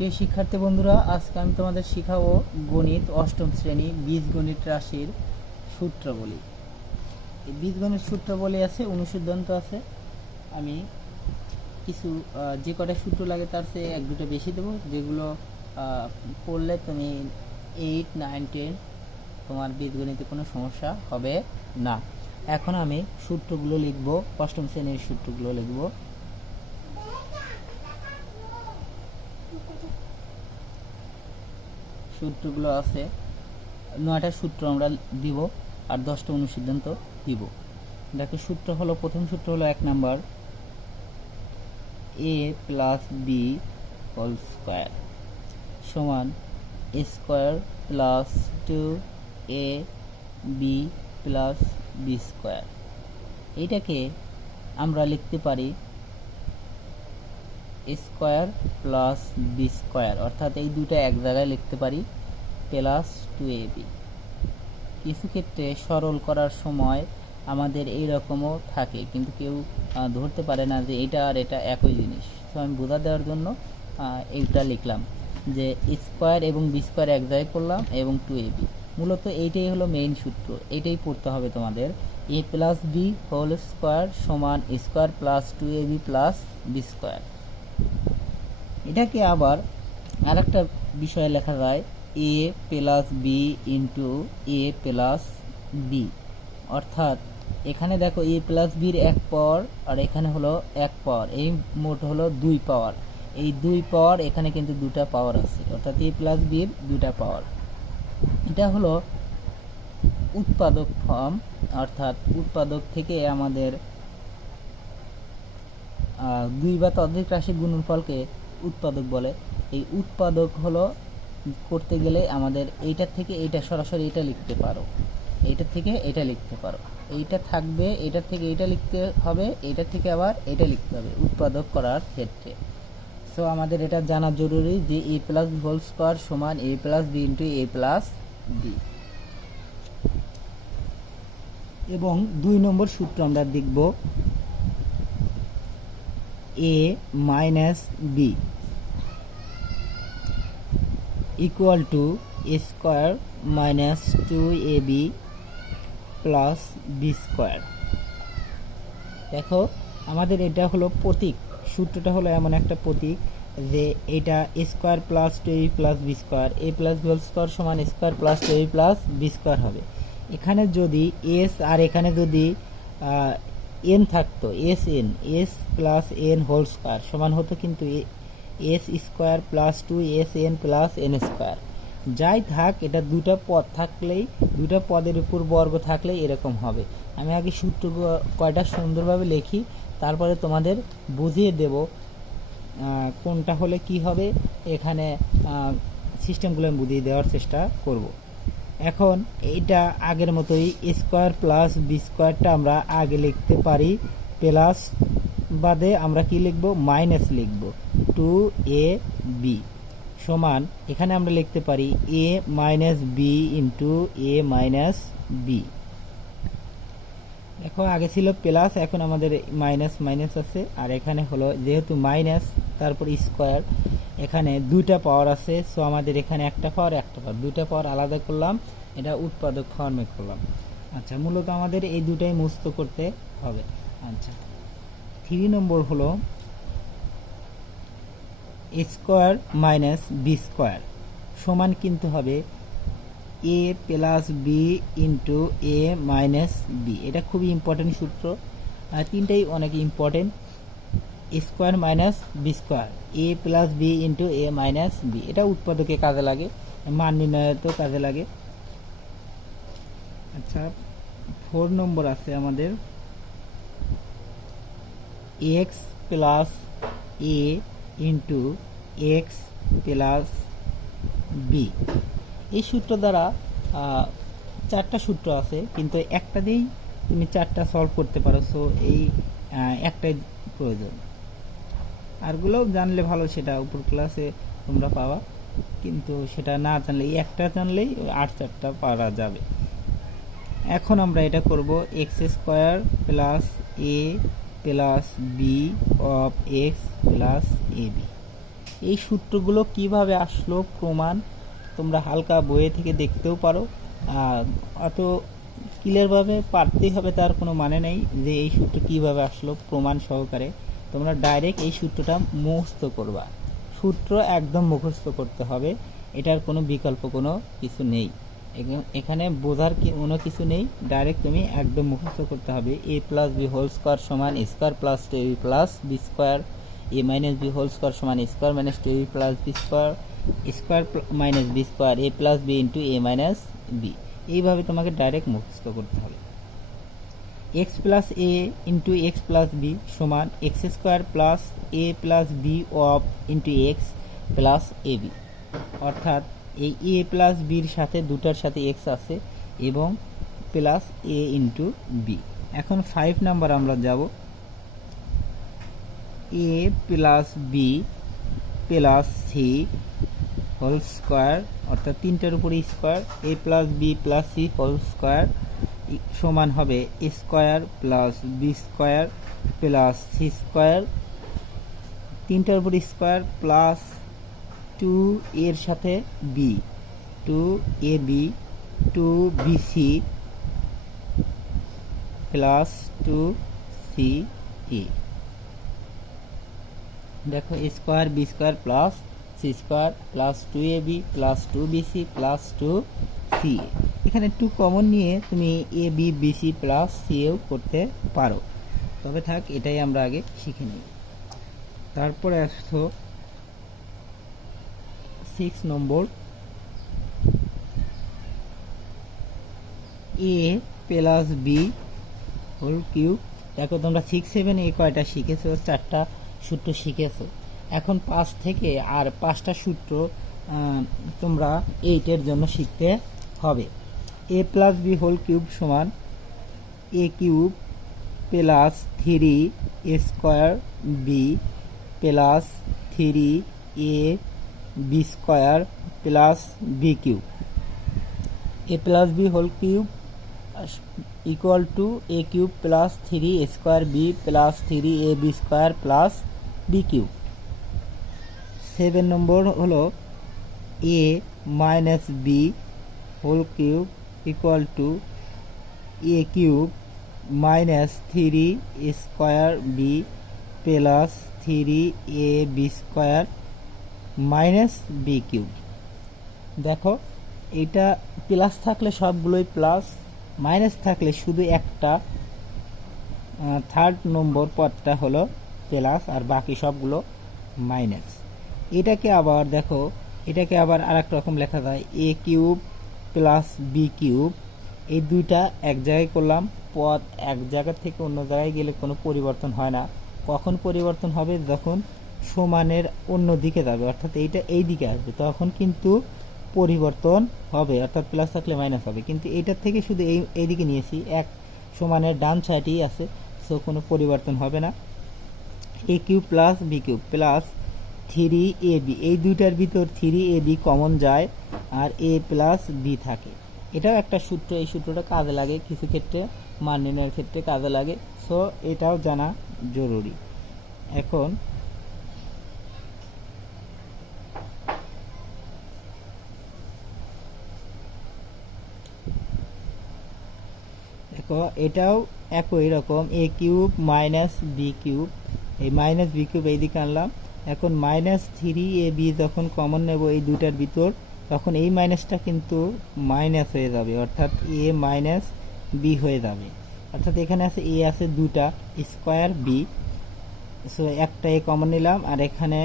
প্রিয় শিক্ষার্থী বন্ধুরা, আজকে আমি তোমাদের শিখাবো গণিত অষ্টম শ্রেণী বীজগণিত রাশির সূত্রাবলী। এই বীজগণিত সূত্রাবলী আছে, অনুসিদ্ধান্ত আছে। আমি কিছু যে কটা সূত্র লাগে তার চেয়ে এক দুটো বেশি দেবো, যেগুলো পড়লে তুমি 8, 9, 10 তোমার বীজগণিতে কোনো সমস্যা হবে না। এখন আমি সূত্রগুলো লিখবো, অষ্টম শ্রেণীর সূত্রগুলো লিখবো। সূত্রগুলো আছে 9টা সূত্র আমরা দিব আর 10টা অনুসিদ্ধান্ত দিব। দেখো, সূত্র হলো, প্রথম সূত্র হলো 1 number, a plus B whole square সমান a square plus 2ab plus B square. এইটাকে আমরা লিখতে পারি a square plus B square, অর্থাৎ এই দুটো এক জায়গায় লিখতে পারি, প্লাস 2ab। কিছু ক্ষেত্রে সরল করার সময় আমাদের এই রকমও থাকে, কিন্তু কেউ ধরতে পারে না যে এটা আর এটা একই জিনিস। তো আমি বোঝা দেওয়ার জন্য এইটা লিখলাম যে স্কোয়ার এবং বি স্কোয়ার এক জায়গায় করলাম এবং 2ab। মূলত এইটাই হলো মেইন সূত্র, এইটাই পড়তে হবে তোমাদের। a plus B whole square সমান square plus 2ab plus B square. এটাকে আবার আরেকটা বিষয়ে লেখা যায়, a plus B into A plus B. অর্থাৎ এখানে দেখো a প্লাস বির 1 পাওয়ার আর এখানে হলো 1 পাওয়ার, এই মোট হলো 2 পাওয়ার। এই 2 পাওয়ার এখানে কিন্তু 2টা পাওয়ার আছে, অর্থাৎ a প্লাস বির 2টা পাওয়ার। এটা হলো উৎপাদক ফর্ম, অর্থাৎ উৎপাদক থেকে আমাদের 2 বা ততোধিক রাশির গুণনফলকে উৎপাদক বলে। এই উৎপাদক হলো করতে গেলে আমাদের এইটার থেকে এইটা সরাসরি এটা লিখতে পারো, এইটার থেকে এটা লিখতে পারো, এইটা থাকবে, এটার থেকে এইটা লিখতে হবে, এইটার থেকে আবার এটা লিখতে হবে উৎপাদক করার ক্ষেত্রে। সো আমাদের এটা জানা জরুরি যে a plus B whole square সমান a plus B into A plus B. এবং 2 নম্বর সূত্র আমরা দেখব, a minus B equal to a square minus 2ab plus B square. দেখো, আমাদের এটা হলো প্রতীক, সূত্রটা হলো এমন একটা প্রতীক যে এটা a square plus 2ab plus B square, a plus B whole square সমান square plus 2ab plus B square হবে। এখানে যদি এস আর এখানে যদি এন থাকতো, S N, S plus N whole square সমান হতো কিন্তু S square plus 2sn plus N square. যাই থাক, এটা 2টা পদ থাকলেই, 2টা পদের উপর বর্গ থাকলেই এরকম হবে। আমি আগে সূত্র কয়টা সুন্দরভাবে লিখি, তারপরে তোমাদের বুঝিয়ে দেব কোনটা হলে কি হবে। এখানে সিস্টেমগুলো আমি বুঝিয়ে দেওয়ার চেষ্টা করব। এখন এইটা আগের মতোই স্কোয়ার প্লাস বি স্কোয়ারটা আমরা আগে লিখতে পারি, প্লাস বাদে আমরা কি লিখব, মাইনাস লিখব 2ab সমান, এখানে আমরা লিখতে পারি a minus B into A minus B. দেখো, আগে ছিল প্লাস, এখন আমাদের মাইনাস মাইনাস আছে, আর এখানে হলো যেহেতু মাইনাস তারপর স্কোয়ার, এখানে 2টা পাওয়ার আছে, সো আমাদের এখানে একটা পাওয়ার 2টা পাওয়ার আলাদা করলাম, এটা উৎপাদক ফর্মে করলাম। আচ্ছা, মূলত আমাদের এই দুটাই মুক্ত করতে হবে। আচ্ছা, 3 নম্বর হলো a square minus B square সমান কিন্তু হবে a plus B into A minus B. এটা খুবই ইম্পর্টেন্ট সূত্র, তিনটাই অনেক important. Square minus B square, এ প্লাস বি ইন্টু এ মাইনাস বি, এটা উৎপাদকে কাজে লাগে, মান নির্ণয়েতেও কাজে লাগে। আচ্ছা, 4 নম্বর আছে আমাদের এক্স প্লাস এ ইন্টু এক্স প্লাস বি। এই সূত্র দ্বারা 4টা সূত্র আছে, কিন্তু একটা দিয়েই তুমি 4টা সলভ করতে পারো। সো এই একটাই প্রয়োজন, আরগুলোও জানলে ভালো, সেটা উপর ক্লাসে তোমরা পাবা, কিন্তু সেটা না জানলে এই একটা জানলেই 8-4টা পারা যাবে। এখন আমরা এটা করব, X square plus A plus B of X plus A B. এই সূত্রগুলো কিভাবে আসলো প্রমাণ তোমরা হালকা বইয়ে থেকে দেখতেও পারো, অত ক্লিয়ারভাবে পারতেই হবে তার কোনো মানে নেই যে এই সূত্র কিভাবে আসলো প্রমাণ সহকারে। তোমরা ডাইরেক্ট এই সূত্রটা মুখস্থ করবা, সূত্র একদম মুখস্থ করতে হবে, এটার কোনো বিকল্প কোনো কিছু নেই, এখানে বোঝার কোনো কিছু নেই, ডাইরেক্ট তুমি একদম মুখস্থ করতে হবে। এ প্লাস বি হোল স্কোয়ার সমান স্কোয়ার প্লাস টু এ প্লাস বি স্কোয়ার, এ মাইনাস বি হোল স্কোয়ার সমান স্কোয়ার মাইনাস টু এ plus B square, square minus B square, এ প্লাস বি ইন্টু এ মাইনাস বি। এইভাবে তোমাকে ডাইরেক্ট মুখস্থ করতে হবে। এক্স প্লাস এ into x plus B সমান X square plus A plus B of into x plus A B, অর্থাৎ এই এ plus বির সাথে দুটার সাথে এক্স আছে এবং প্লাস এ ইন্টু বি। এখন 5 নাম্বার আমরা যাব। A plus B plus C whole square, অর্থাৎ তিনটার উপরে স্কোয়ার, এ plus B plus C whole square সমান হবে A square plus B square plus C square, তিনটার উপর স্কোয়ার প্লাস 2 এর সাথে B, 2 A B 2 B C plus 2 C A. দেখো A square B square plus C square plus 2 A B plus 2 B C plus 2 C এ। এখানে 2 common নিয়ে তুমি A B B C plus C এও করতে পারো, তবে থাক এটাই আমরা আগে শিখে নিই। তারপরে আসছো 6 নম্বর। এ প্লাস বি হোল কিউব। দেখো তোমরা 6, 7 এই কয়টা শিখেছো, 4টা সূত্র শিখেছো। এখন 5 থেকে আর 5টা সূত্র তোমরা 8 জন্য শিখতে হবে। এ প্লাস বি হোল কিউব সমান a cube plus 3 a square B plus 3 A B square plus B cube. A plus B whole cube equal to A cube plus 3 a square B plus 3 A B square plus B cube. 7 number হলো a minus B whole cube equal to A cube minus 3 a square B plus 3 A B square minus b cube. দেখো এটা plus থাকলে সবগুলোই plus, minus থাকলে শুধু একটা 3rd নম্বর পদটা হলো প্লাস আর বাকি সবগুলো মাইনাস। এটাকে আবার দেখো, এটাকে আবার আর এক রকম লেখা যায় এ কিউব প্লাস বি কিউব। এই দুইটা এক জায়গায় করলাম, পদ এক জায়গা থেকে অন্য জায়গায় গেলে কোনো পরিবর্তন হয় না। কখন পরিবর্তন হবে? যখন সমানের অন্য দিকে যাবে, অর্থাৎ এইটা এই দিকে আসবে, তখন কিন্তু পরিবর্তন হবে, অর্থাৎ প্লাস থাকলে মাইনাস হবে। কিন্তু এইটার থেকে শুধু এই দিকে নিয়েছি, এক সমানের ডান সাইডেই আছে, সো কোনো পরিবর্তন হবে না। A cube plus B cube plus 3 A B, এই দুইটার ভিতর 3 এ বি কমন যায় আর এ প্লাস বি থাকে। এটাও একটা সূত্র, এই সূত্রটা কাজে লাগে কিছু ক্ষেত্রে, মান নির্ণয়ের ক্ষেত্রে কাজে লাগে, সো এটাও জানা জরুরি। এখন দেখো এটাও একই রকম, এ কিউব মাইনাস বি কিউব, এই মাইনাস বি কিউব এইদিকে আনলাম। এখন মাইনাস 3 এ বি যখন কমন নেব এই দুইটার ভিতর, তখন এই মাইনাসটা কিন্তু মাইনাস হয়ে যাবে, অর্থাৎ এ মাইনাস বি হয়ে যাবে। অর্থাৎ এখানে আছে এ আছে দুটা স্কোয়ার বি, সো একটা এ কমন নিলাম, আর এখানে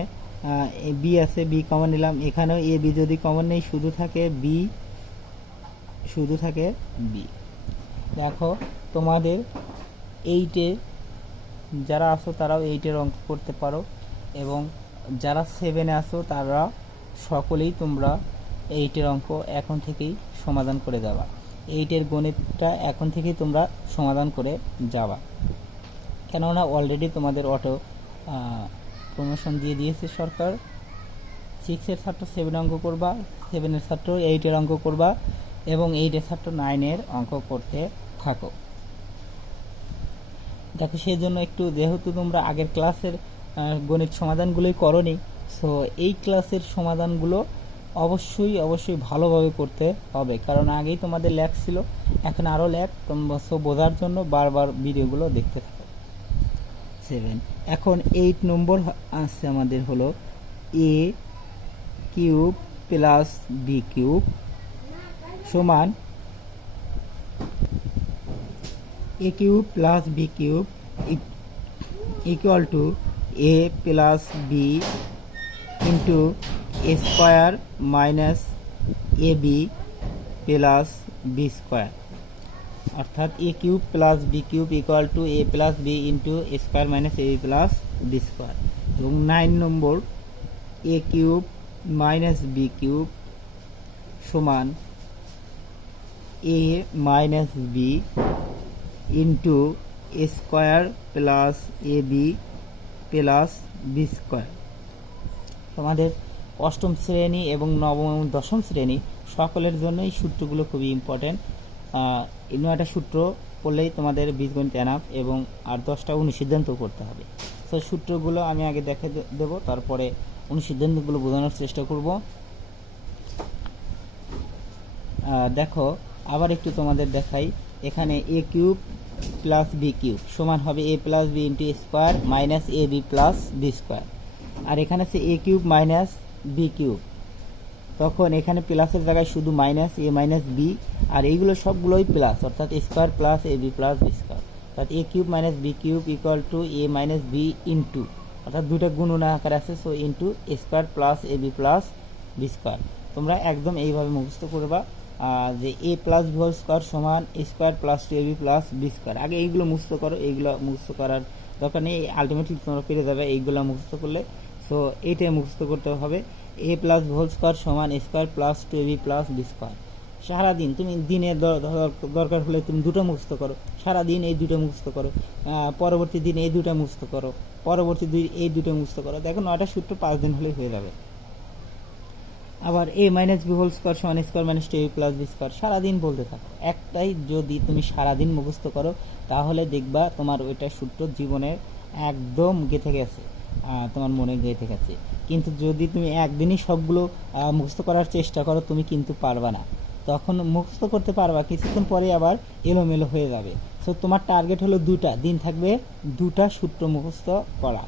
বি আছে বি কমন নিলাম। এখানেও এ বি যদি কমন নেই শুধু থাকে বি, শুধু থাকে বি। দেখো তোমাদের 8-এ যারা আছো তারাও 8-এর অঙ্ক করতে পারো, এবং যারা 7-এ আছো তারা সকলেই তোমরা 8-এর অঙ্ক এখন থেকেই সমাধান করে যাবা। 8-এর গণিতটা এখন থেকেই তোমরা সমাধান করে যাবা, কেননা অলরেডি তোমাদের অটো প্রমোশন দিয়ে দিয়েছে সরকার। 6-এর ছাত্র 7 অঙ্ক করবা, 7-এর ছাত্র 8-এর অঙ্ক করবা, এবং 8-এর ছাত্র 9-এর অঙ্ক করতে থাকো। দেখো সেই জন্য একটু, যেহেতু তোমরা আগের ক্লাসের গণিত সমাধানগুলোই করোনি, সো এই ক্লাসের সমাধানগুলো অবশ্যই ভালোভাবে করতে হবে, কারণ আগেই তোমাদের ল্যাগ ছিল, এখন আরও ল্যাগ। তোমরা সো বোঝার জন্য বারবার ভিডিওগুলো দেখতে থাকো। 7 এখন 8 নম্বর আছে আমাদের হলো a cube plus B cube সমান a cube plus B cube equal to A plus B into a square minus a B plus B square, অর্থাৎ a cube plus B cube equal to A plus B into a square minus a B plus B square. এবং 9 number a cube minus b cube সমান a minus B into a square plus A B plus B square. তোমাদের অষ্টম শ্রেণী এবং নবম এবং দশম শ্রেণী সকলের জন্য এই সূত্রগুলো খুবই ইম্পর্টেন্ট। এই 9টা সূত্র পড়লেই তোমাদের বীজগণিত এনাফ, এবং আর 10টা অনুসিদ্ধান্ত করতে হবে। তো সূত্রগুলো আমি আগে দেখে দেব, তারপরে অনুসিদ্ধান্তগুলো বোঝানোর চেষ্টা করব। দেখো আবার একটু তোমাদের দেখাই, এখানে a cube plus B cube সমান হবে এ plus B into square minus a B plus B square. আর এখানে আছে a cube minus b cube, তখন এখানে প্লাসের জায়গায় শুধু মাইনাস এ মাইনাস বি, আর এইগুলো সবগুলোই প্লাস, অর্থাৎ square plus A B plus B square. অর্থাৎ a cube minus b cube equal to a minus B into, অর্থাৎ দুইটা গুণনা আকার আছে, so into square plus A B plus B square. তোমরা একদম এইভাবে মুখস্থ করবা যে a plus B whole square সমান square plus two A B plus B square. আগে এইগুলো মুখস্থ করো, এইগুলো মুখস্থ করার দরকার নেই, আলটিমেটলি তোমরা পেরে যাবে এইগুলো মুখস্থ করলে। সো এইটাই মুখস্থ করতে হবে, এ প্লাস বি হোল স্কোয়ার সমান square plus two A B plus B square. সারাদিন তুমি দিনে দরকার হলে তুমি দুটো মুখস্থ করো, সারাদিন এই দুটো মুখস্থ করো, পরবর্তী দিন এই দুটো মুখস্থ করো, পরবর্তী দিন এই দুটো মুখস্থ করো। দেখো 9টা সূত্র 5 দিন হলেই হয়ে যাবে। আবার এ মাইনাস বি হোল স্কোয়ার সমান square minus two A B plus B square, সারাদিন বলতে থাকো। একটাই যদি তুমি সারাদিন মুখস্থ করো তাহলে দেখবা তোমার ওইটা সূত্র জীবনে একদম গেঁথে গেছে, তোমার মনে গেঁথে গেছে। কিন্তু যদি তুমি একদিনই সবগুলো মুখস্থ করার চেষ্টা করো তুমি কিন্তু পারবা না, তখন মুখস্থ করতে পারবা, কিছুক্ষণ পরে আবার এলোমেলো হয়ে যাবে। সো তোমার টার্গেট হলো 2টা দিন থাকবে, 2টা সূত্র মুখস্থ করা,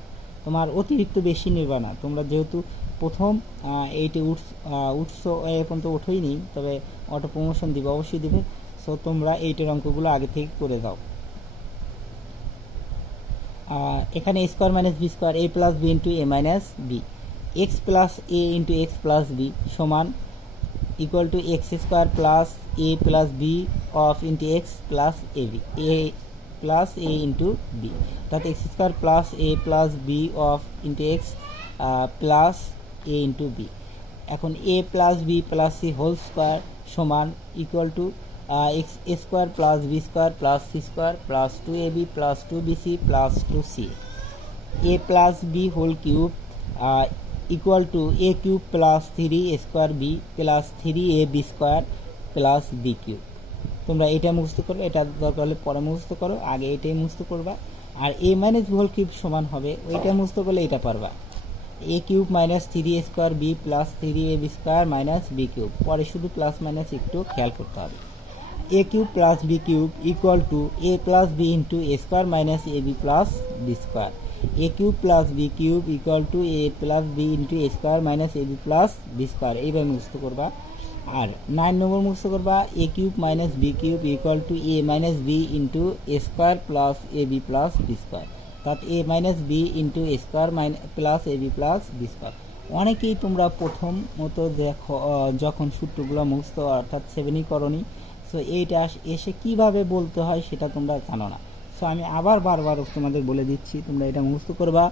তোমার অতিরিক্ত বেশি নেবা না। তোমরা যেহেতু প্রথম এইটে উঠছো, এখন তো উঠোই নেই, তবে অটো প্রমোশন দিবে, অবশ্যই দিবে। সো তোমরা এইটের অঙ্কগুলো আগে থেকে করে দাও। এখানে স্কোয়ার মাইনাস বি স্কোয়ার এ প্লাস বি ইন্টু এ মাইনাস বি, এক্স প্লাস এ ইন্টু এক্স প্লাস বি সমান equal to x square plus A plus B of into x plus A b, a plus A into b, অর্থাৎ x square plus A plus B of into x plus A into b. এখন a plus B plus C whole square সমান equal to x square plus B square plus C square plus two A B plus two B C plus two C. A plus B whole cube equal to A cube plus 3 square B plus 3 A B square plus B cube. তোমরা এটা মুখস্থ করবে, এটা দরকার হলে পরে মুখস্থ করো, আগে এটাই মুখস্থ করবা। আর a minus B whole cube সমান হবে, ওইটা মুখস্থ করলে এটা পারবা, a cube minus 3 square B plus 3 A B square minus b cube. পরে শুধু প্লাস মাইনাস একটু খেয়াল করতে হবে। A cube plus B cube equal to A plus B into a square minus a B plus B square. A cube plus B cube equal to A plus B into a square minus a B plus B square, এইভাবে মুখস্থ করবা। আর 9 number মুখস্থ করবা, a cube minus b cube equal to a minus B into a square plus A B plus B square, অর্থাৎ a minus B into a square plus A B plus B square. অনেকেই তোমরা প্রথম মতো দেখো যখন সূত্রগুলো মুখস্থ অর্থাৎ 7ই করনি, সো এইটা এসে কিভাবে বলতে হয় সেটা তোমরা জানো না। সো আমি আবার বারবার তোমাদের বলে দিচ্ছি, তোমরা এটা মুখস্থ করবা,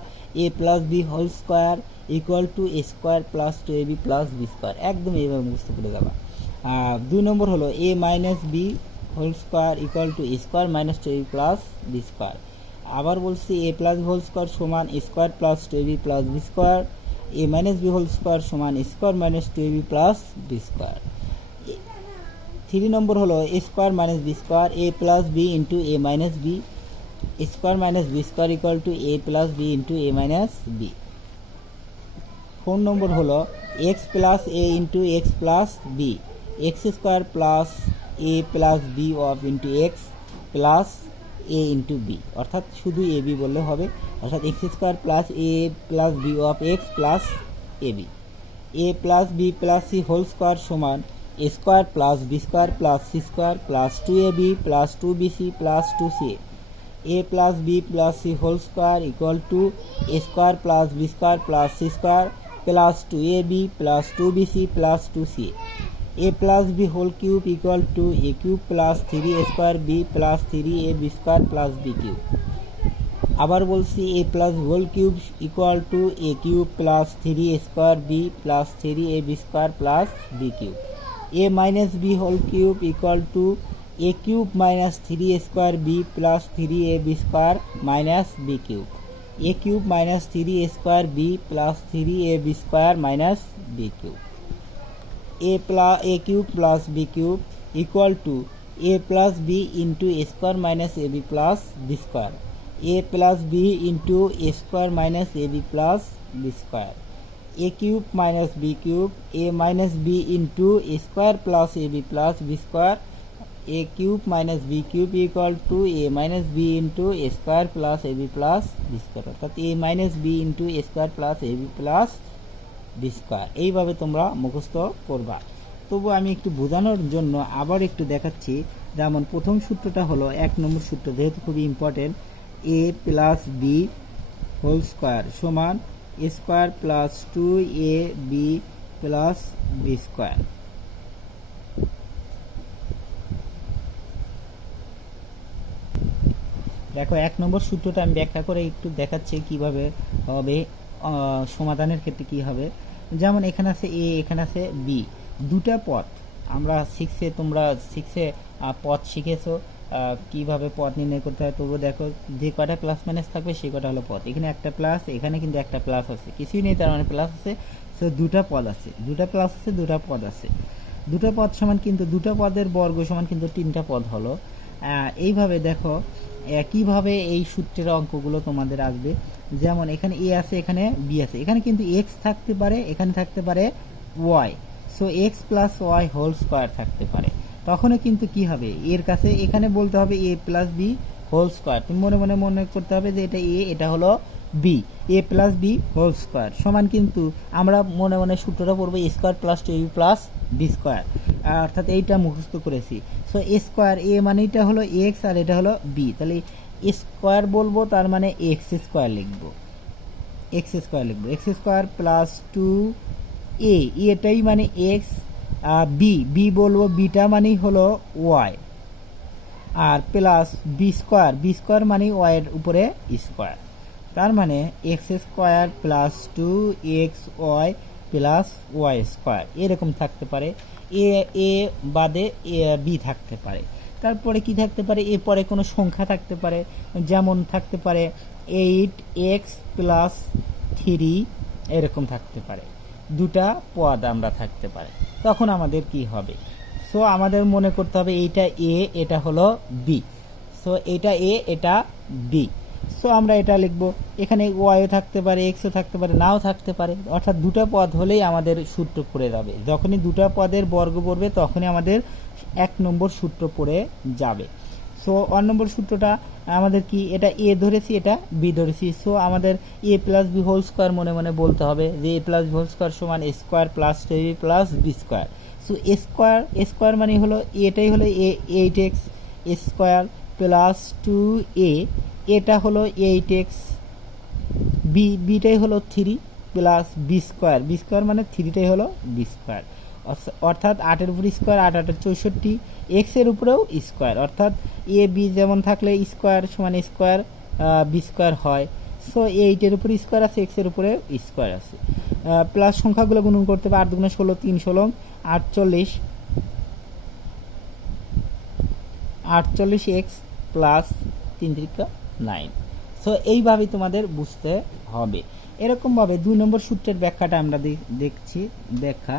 a plus B whole square equal to a square plus two A B plus B square, একদম এইভাবে মুখস্থ করে যাবা। 2 নম্বর হলো a minus B whole square equal to a square minus two A B plus B square. আবার বলছি a plus B whole square সমান square plus two A B plus B square, A minus B whole square সমান square minus two A B plus B square. 3 নম্বর হলো a square minus B square A plus B into A minus B square minus B square equal to A plus B into A minus b. 4 number হলো x plus A into x plus b, x square plus A plus B of into x plus A into b, অর্থাৎ শুধু a b বললে হবে, অর্থাৎ x square plus A plus B of X plus A b, a plus B plus C whole square সমান a square plus B square plus C square plus 2ab plus 2bc plus 2ca, a plus b plus c whole square equal to a square plus b square plus c square plus 2ab plus 2bc plus 2ca, a plus b whole cube equal to a cube plus 3a square b plus 3ab square plus b cube। আবার বলছি a plus whole cube equal to a cube plus 3a square b plus 3ab square plus b cube, a minus b whole cube equal to a cube minus 3a square b plus 3ab square minus b cube, a cube minus 3a square b plus 3ab square minus b cube, a cube plus b cube equal to a plus b into a square minus ab plus b square, a plus b into a square minus ab plus b square, a cube minus b cube, a minus b into a square plus ab plus b square, a cube minus b cube equal to a minus b into a square plus ab plus b square, অর্থাৎ a minus b into a square plus ab plus b square। এইভাবে তোমরা মুখস্থ করবা। তবু আমি একটু বোঝানোর জন্য আবার একটু দেখাচ্ছি। যেমন প্রথম সূত্রটা হলো 1 নম্বর সূত্র, যেহেতু খুবই important, a plus B whole square সমান a square plus 2ab plus b square. দেখো 1 নম্বর সূত্রটা আমি ব্যাখ্যা করে একটু দেখাচ্ছি কিভাবে হবে, সমাধানের ক্ষেত্রে কি হবে। যেমন এখানে আছে এ, এখানে আছে বি, দুটা পথ। আমরা তোমরা 6-এ পথ শিখেছো কিভাবে পথ নির্ণয় করতে হয়। তবুও দেখো যে কটা প্লাস মাইনাস থাকবে সেই কটা হলো পথ। এখানে একটা প্লাস, এখানে কিন্তু একটা প্লাস আছে, কিছুই নেই তার মানে প্লাস আছে। সো দুটা পদ আছে, দুটা প্লাস আছে, দুটা পদ আছে। দুটা পদ সমান কিন্তু দুটা পদের বর্গ সমান কিন্তু 3টা পদ হলো। এইভাবে দেখো কিভাবে এই সূত্রের অঙ্কগুলো তোমাদের আসবে। যেমন এখানে এ আছে, এখানে বি আছে, এখানে কিন্তু এক্স থাকতে পারে, এখানে থাকতে পারে Y. So X plus Y whole square থাকতে পারে। তখনও কিন্তু কি হবে, এর কাছে এখানে বলতে হবে এ প্লাস বি হোল স্কোয়ার। তুমি মনে করতে হবে যে এটা এ, এটা হলো b, a plus B whole square সমান কিন্তু আমরা মনে সূত্রটা পড়বো a square plus 2ab plus B square, অর্থাৎ এইটা মুখস্থ করেছি। সো এ স্কোয়ার, এ মানে এটা হলো এক্স আর এটা হলো বি, তাহলে স্কোয়ার বলবো, তার মানে এক্স স্কোয়ার লিখবো, এক্স স্কোয়ার প্লাস 2a, এটাই মানে এক্স, বি বলবো, বিটা মানেই হলো ওয়াই, আর প্লাস বি স্কোয়ার মানে ওয়াই এর উপরে স্কোয়ার, তার মানে X square plus 2xy plus Y square এরকম থাকতে পারে। এ বাদে বি থাকতে পারে। তারপরে কি থাকতে পারে, এ পরে কোনো সংখ্যা থাকতে পারে, যেমন থাকতে পারে 8x প্লাস 3 এরকম থাকতে পারে। দুটা পদ আমরা থাকতে পারে, তখন আমাদের কি হবে। সো আমাদের মনে করতে হবে এইটা এ, এটা হলো বি। সো এটা এ, এটা বি। সো আমরা এটা লিখবো। এখানে ওয়াইও থাকতে পারে, এক্সও থাকতে পারে, নাও থাকতে পারে, অর্থাৎ দুটা পদ হলেই আমাদের সূত্র পড়ে যাবে। যখনই দুটা পদের বর্গ পড়বে তখনই আমাদের 1 নম্বর সূত্র পড়ে যাবে। সো 1 নম্বর সূত্রটা আমাদের কি, এটা এ ধরেছি, এটা বি ধরেছি। সো আমাদের a plus B whole square মনে বলতে হবে যে a plus B whole square সমান a square plus 2ab plus B square. So a square মানে হলো, এটাই হলো 8x স্কোয়ার প্লাস 2a, এটা হলো 8x, বিটাই হলো 3 প্লাস বি স্কোয়ার মানে 3টাই হলো বি স্কোয়ার, অর্থাৎ 8-এর উপর স্কোয়ার, 8 64, এক্স এর উপরেও স্কোয়ার, অর্থাৎ এ বি যেমন থাকলে স্কোয়ার সমান স্কোয়ার বি স্কোয়ার হয়। সো 8-এর উপর স্কোয়ার আছে, এক্স এর উপরে স্কোয়ার আছে। প্লাস সংখ্যাগুলো গুণন করতে হবে, 8 × 16 3 16 48x প্লাস 3 × 9। সো এইভাবেই তোমাদের বুঝতে হবে। এরকমভাবে 2 নম্বর সূত্রের ব্যাখ্যাটা আমরা দেখছি। ব্যাখ্যা,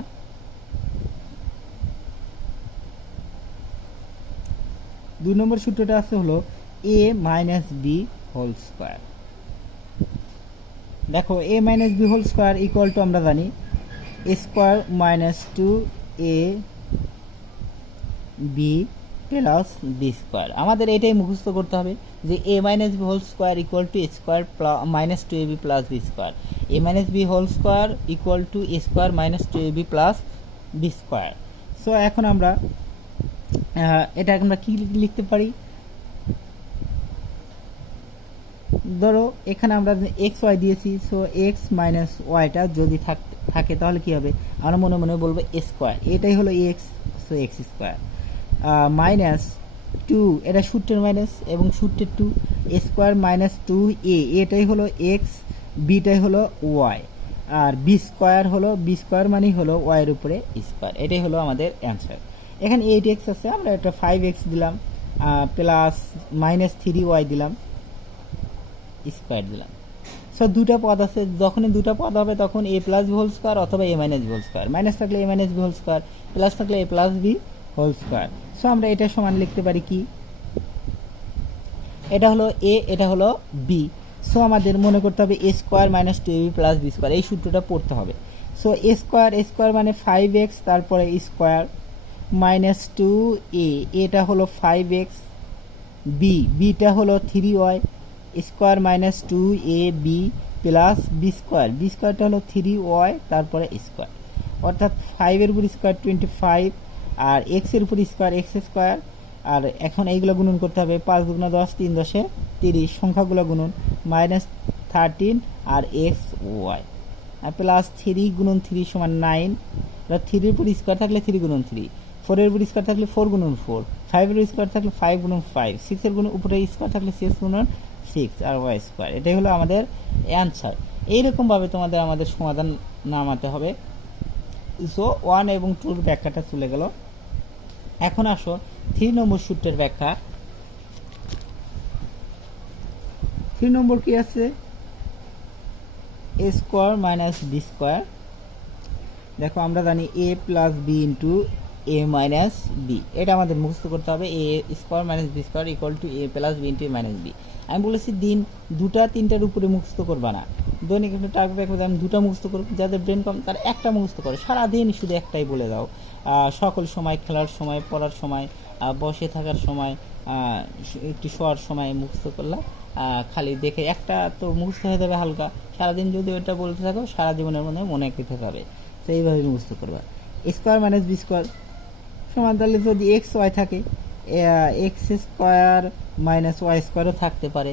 2 নম্বর সূত্রটা আছে হলো a minus B whole square. দেখো a minus B whole square equal to আমরা জানি a square minus 2a B plus B square. আমাদের এটাই মুখস্থ করতে হবে যে a minus B whole square equal to a square minus 2ab plus B square. a minus B whole square equal to a square minus 2ab plus B square. So এখন আমরা এটা আমরা কি লিখতে পারি, ধরো এখানে আমরা এক্স ওয়াই দিয়েছি, সো এক্স মাইনাস ওয়াইটা যদি থাকে তাহলে কি হবে, আমরা মনে মনে বলবো এ স্কোয়ার, এটাই হলো x, so x square minus 2, এটা সূত্রের মাইনাস এবং সূত্রের 2, এ স্কোয়ার মাইনাস 2a, এটাই হলো এক্স, বিটাই হলো ওয়াই, আর বি স্কোয়ার মানে হলো ওয়াইয়ের উপরে স্কোয়ার। এটাই হলো আমাদের অ্যান্সার। এখানে 8x আছে, আমরা একটা 5x দিলাম প্লাস মাইনাস 3y দিলাম স্কোয়ার দিলাম। সো দুটা পদ আছে, যখনই দুটা পদ হবে তখন a plus B whole square অথবা a minus B whole square, minus থাকলে a minus B whole square, plus থাকলে a plus B whole square. So আমরা এটা সমান লিখতে পারি কি, এটা হলো a, এটা হলো b। সো আমাদের মনে করতে হবে a square minus 2ab plus B square, এই সূত্রটা পড়তে হবে। সো a স্কোয়ার মানে 5x তারপরে স্কোয়ার মাইনাস 2a, এটা হলো 5x, বিটা হলো 3y square minus 2ab plus B স্কোয়ারটা হলো 3y তারপরে স্কোয়ার, অর্থাৎ 5-এর উপর স্কোয়ার 25 আর এক্সের উপর স্কোয়ার এক্স স্কোয়ার। আর এখন এইগুলো গুণন করতে হবে, 5 দুগুণা 10, 3 10 30, সংখ্যাগুলো গুণন মাইনাস 13 আর এক্স ওয়াই আর প্লাস 3 গুণন 3 সমান 9, 3-এর উপর স্কোয়ার থাকলে 3 গুণন 3, 4-এর উপর স্কোয়ার থাকলে 4 গুণন 4, 5-এর স্কোয়ার থাকলে 5 গুণন 5, 6-এর উপরে স্কোয়ার থাকলে 6 গুণন 6 আর ওয়াই স্কোয়ার। এটাই হলো আমাদের অ্যান্সার। এইরকমভাবে তোমাদের আমাদের সমাধান নামাতে হবে। সো 1 এবং 2-র ব্যাখ্যাটা চলে গেল। এখন আসো 3 নম্বর সূত্রের ব্যাখ্যা। 3 নম্বর কি আছে, a square minus B square. দেখো আমরা জানি a plus B into a minus B, এটা আমাদের মুখস্থ করতে হবে। a square minus B square equal to a plus B into a minus B. আমি বলেছি দিন 2টা 3টার উপরে মুখস্থ করবা না, দৈনিক একটা টার্গেট রাখবে আমি 2টা মুখস্থ করবো, যাদের ব্রেন কম তারা একটা মুখস্থ করে, সারাদিন শুধু একটাই বলে দাও। সকল সময়, খেলার সময়, পড়ার সময়, বসে থাকার সময়, একটু শোয়ার সময় মুখস্থ করলা, খালি দেখে একটা তো মুখস্থ হয়ে যাবে হালকা। সারাদিন যদি ওইটা বলতে থাকো সারা জীবনের মনে রেখে যাবে, তো এইভাবে মুখস্থ করবা। স্কোয়ার মাইনাস বি স্কোয়ার সমান, তাহলে যদি এক্স ওয়াই থাকে এক্স স্কোয়ার মাইনাস ওয়াই স্কোয়ারও থাকতে পারে,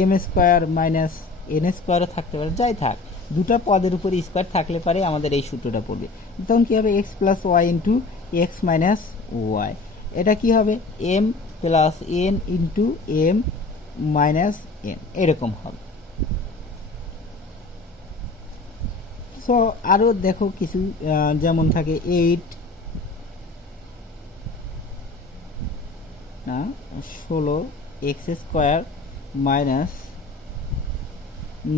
এম স্কোয়ার মাইনাস এন স্কোয়ারও থাকতে পারে, যাই থাক দুটা পদের উপর স্কোয়ার থাকলে পারে আমাদের এই সূত্রটা পড়বে। তখন কি হবে, x plus y into x minus y, এটা কি হবে m plus n into m minus n, এরকম হবে। সো আরও দেখো কিছু যেমন থাকে 16 x square minus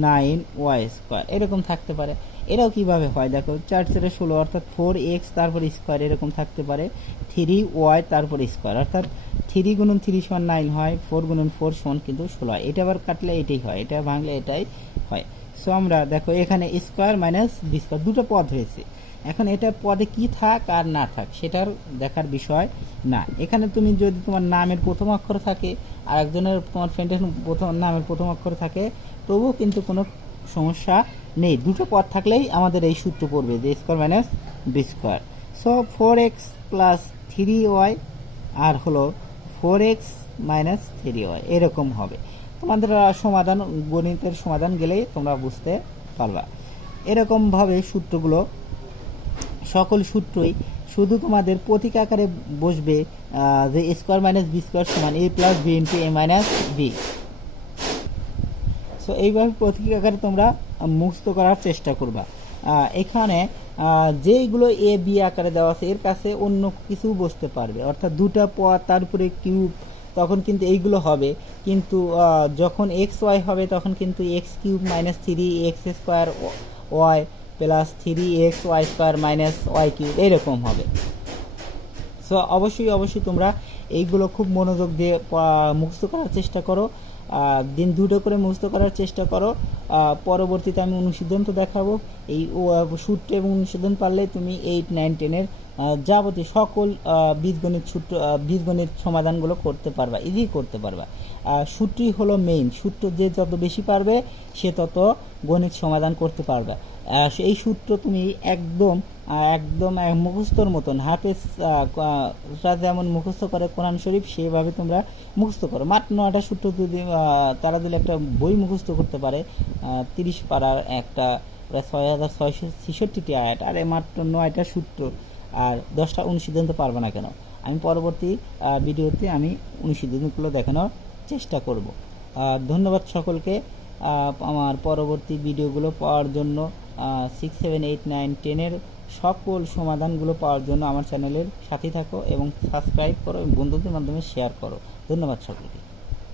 9 y square, এরকম থাকতে পারে। এরাও কিভাবে হয় দেখো, 4×4 = 16, অর্থাৎ 4x তারপর স্কোয়ার, এরকম থাকতে পারে 3y তারপর স্কোয়ার, অর্থাৎ 3 গুণন 3 সমান 9 হয়, 4 গুণন 4 সমান কিন্তু 16 হয়। এটা আবার কাটলে এটাই হয়, এটা ভাঙলে এটাই হয়। সো আমরা দেখো এখানে স্কোয়ার মাইনাস বি স্কোয়ার দুটো পদ হয়েছে। এখন এটা পদে কি থাক আর না থাক সেটার দেখার বিষয় না। এখানে তুমি যদি তোমার নামের প্রথম অক্ষর থাকে আর একজনের তোমার ফ্রেন্ডের নামের প্রথম অক্ষর থাকে তবুও কিন্তু কোনো সমস্যা নেই, দুটো পদ থাকলেই আমাদের এই সূত্র পড়বে যে square minus B square. So 4x plus 3y আর হলো 4x মাইনাস 3y, এরকম হবে। তোমাদের সমাধান, গণিতের সমাধান গেলেই তোমরা বুঝতে পারবা। এরকমভাবে সূত্রগুলো, সকল সূত্রই শুধু তোমাদের প্রতীক আকারে বসবে যে স্কোয়ার মাইনাস বি স্কোয়ার সমান এ প্লাস বি ইন্টু এ মাইনাস বি। সো এইভাবে প্রতীক আকারে তোমরা মুক্ত করার চেষ্টা করবা। এখানে যেইগুলো এ বি আকারে দেওয়া আছে এর কাছে অন্য কিছু বসতে পারবে, অর্থাৎ দুটা পদ তারপরে কিউব, তখন কিন্তু এইগুলো হবে। কিন্তু যখন এক্স ওয়াই হবে তখন কিন্তু x cube minus 3x square y plus 3x y square minus y cube, এইরকম হবে। সো অবশ্যই তোমরা এইগুলো খুব মনোযোগ দিয়ে মুখস্থ করার চেষ্টা করো। দিন দুটো করে মুখস্থ করার চেষ্টা করো। পরবর্তীতে আমি অনুশীলন তো দেখাবো। এই সূত্র এবং অনুশীলন পারলে তুমি 8, 9, 10-এর যাবতীয় সকল বীজগণিত সূত্র বীজগণিত সমাধানগুলো করতে পারবা, ইজি করতে পারবা। সূত্রই হলো মেইন, সূত্র যে যত বেশি পারবে সে তত গণিত সমাধান করতে পারবে। এই সূত্র তুমি একদম মুখস্থর মতন হাফেজ যেমন মুখস্থ করে কোরআন শরীফ, সেভাবে তোমরা মুখস্থ করো। মাত্র 9টা সূত্র যদি তারা যদি একটা বই মুখস্থ করতে পারে, 30 পারার একটা প্রায় 6666টি আয়াত, আর মাত্র 9টা সূত্র আর 10টা অনুশীলন তো পারবে না কেন? আমি পরবর্তী ভিডিওতে আমি অনুশীলনগুলো দেখানোর চেষ্টা করব। ধন্যবাদ সকলকে। আমার পরবর্তী ভিডিওগুলো পাওয়ার জন্য 6, 7, 8, 9, 10-এর সকল সমাধানগুলো পাওয়ার জন্য আমার চ্যানেলের সাথে থাকো এবং সাবস্ক্রাইব করো এবং বন্ধুদের মাধ্যমে শেয়ার করো। ধন্যবাদ সকলকে।